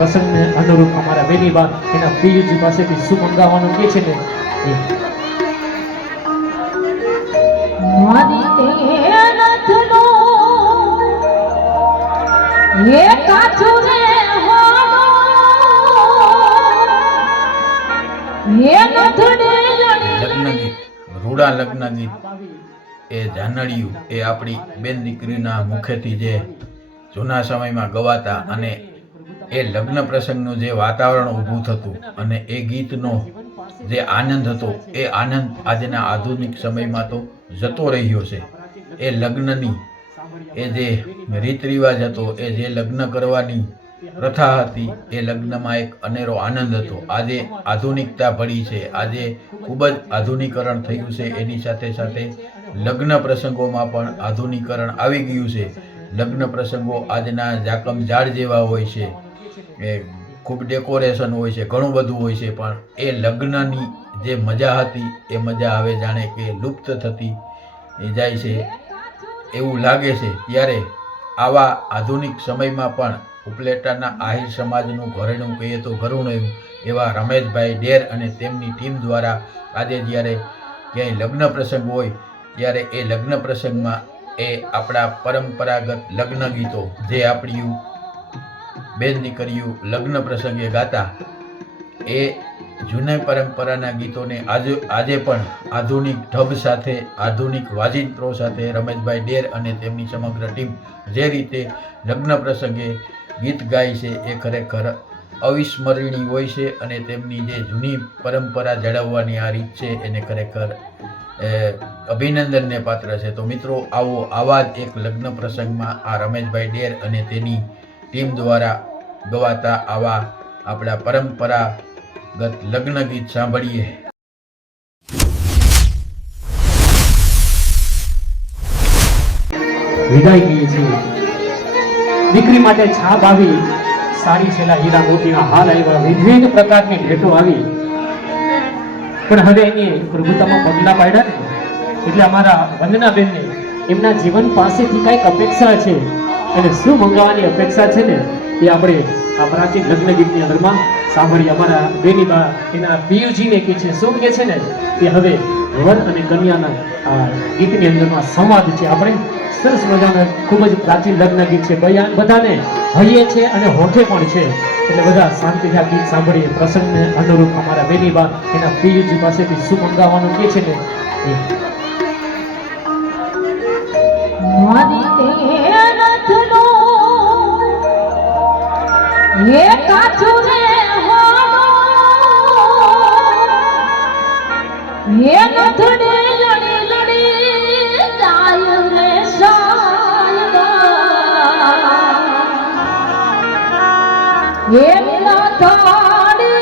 પ્રસંગને અનુરૂપ અમારા બેની બા એના પિયુજી પાસેથી શું મંગાવવાનું કે છે ને મારી તેરથનો એ કાચું રે હોનો એ નથડે લગ્ન ગીત રૂડા લગ્ન ગીત એ જાનડિયું એ આપણી બેન દીકરીના મુખેથી જે જૂના સમયમાં ગવાતા અને એ લગ્ન પ્રસંગનું જે વાતાવરણ ઊભું થતું અને એ ગીતનો જે આનંદ હતો એ આનંદ આજના આધુનિક સમયમાં તો જતો રહ્યો છે. એ લગ્નની એ જે રીત રિવાજ હતો, એ જે લગ્ન કરવાની પ્રથા હતી, એ લગ્નમાં એક અનેરો આનંદ હતો. આજે આધુનિકતા ભળી છે, આજે ખૂબ જ આધુનિકરણ થયું છે. એની સાથે સાથે લગ્ન પ્રસંગોમાં પણ આધુનિકરણ આવી ગયું છે. લગ્ન પ્રસંગો આજના જાકમ ઝાડ જેવા હોય છે, એ ખૂબ ડેકોરેશન હોય છે, ઘણું બધું હોય છે, પણ એ લગ્નની જે મજા હતી એ મજા હવે જાણે કે લુપ્ત થતી જાય છે એવું લાગે છે. ત્યારે આવા આધુનિક સમયમાં પણ ઉપલેટાના આહિર સમાજનું ઘરેણું કહીએ તો ઘરેણું એવા રમેશભાઈ ડેર અને તેમની ટીમ દ્વારા આજે જ્યારે ક્યાંય લગ્ન પ્રસંગ હોય ત્યારે એ લગ્ન પ્રસંગમાં એ આપણા પરંપરાગત લગ્ન ગીતો જે આપણી બેન દીકરીઓ લગ્ન પ્રસંગે ગાતા, એ જૂની પરંપરાના ગીતોને આજે પણ આધુનિક ઢબ સાથે, આધુનિક વાજિંત્રો સાથે રમેશભાઈ ડેર અને તેમની સમગ્ર ટીમ જે રીતે લગ્ન પ્રસંગે ગીત ગાય છે એ ખરેખર અવિસ્મરણીય હોય છે. અને તેમની જે જૂની પરંપરા જાળવવાની આ રીત છે એને ખરેખર અભિનંદનને પાત્ર છે. તો મિત્રો, આવો આવા જ એક લગ્ન પ્રસંગમાં આ રમેશભાઈ ડેર અને તેની ટીમ દ્વારા ગવાતા આવા આપણા પરંપરાગત લગ્ન ગીત સાંભળીએ. વિદાય કહીએ છીએ. દીકરી માટે છાપ આવી, સાડી છેલ્લા હીરા મોતીના હાર આવ્યા, વિવિધ પ્રકારની ભેટો આવી, પણ હવે એની પ્રભુતામાં પગલા પાડ્યા ને એટલે અમારા વંદનાબેનને એમના જીવન પાસેથી કંઈક અપેક્ષા છે. અને શું મંગાવવાની અપેક્ષા છે ને એ આપણે આ પ્રાચીન લગ્ન ગીતની અંદરમાં સાંભળીએ. અમારા બેનીબા એના પિયુજીને કહે છે, શું કહે છે ને એ હવે વર અને કન્યાના આ ગીતની અંદરમાં સંવાદ છે. આપણે સરસ મજાના ખૂબ જ પ્રાચીન લગ્ન ગીત છે, બધાને હૈયે છે અને હોઠે પણ છે. એટલે બધા શાંતિથી આ ગીત સાંભળીએ. પ્રસંગને અનુરૂપ અમારા બેનીબા એના પિયુજી પાસેથી શું મંગાવવાનું કે છે ને મારી તેરથનો એ કાચું રે હોનો એ નથડે લડી લડી જાય રે સાયદા એ ના થાડી